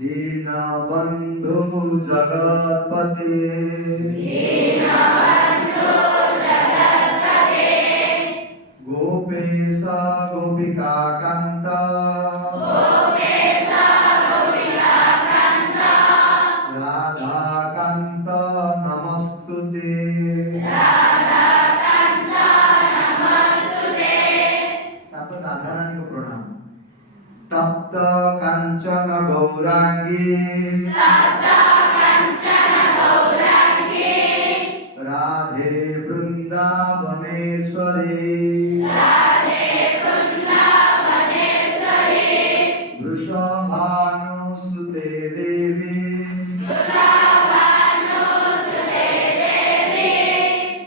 दीनबन्धु जगत्पते गोपेश गोपिकान्त राधाकान्त नमस्तुते। तापर राधारानी को प्रणाम। तप्त कांचन गौरांगी राधे वृंदावनेश्वरी वृषभानुसुते देवी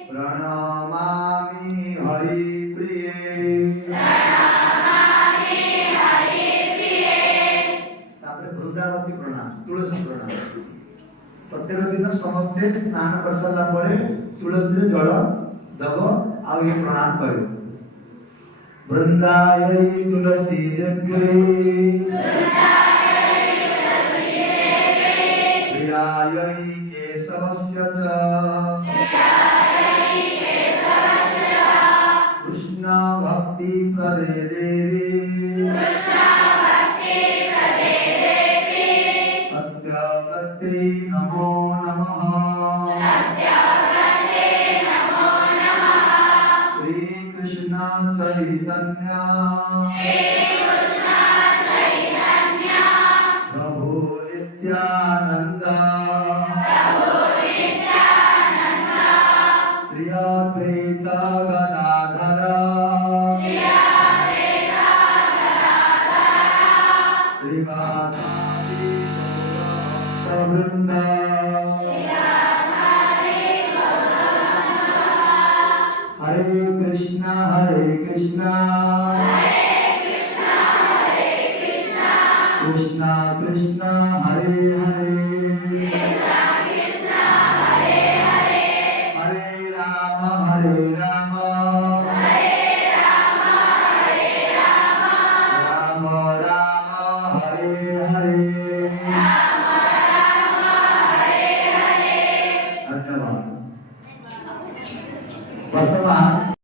प्रणमामि हरिप्रिये। वृंदावती प्रणाम तुलसी प्रणाम। प्रत्येक दिन समस्ते स्नान कर सारा पर तुलसी जल दब आ प्रणाम कर। वृंदायै तुलसी देव्यै प्रियायै केशवस्य च कृष्ण भक्ति प्रदे देवी सत्यव्रते नमो नमः। श्री कृष्ण चैतन्य प्रभु नित्यानंद श्री अद्वैत गदाधर श्रीवासादि वृंद। हरे कृष्णा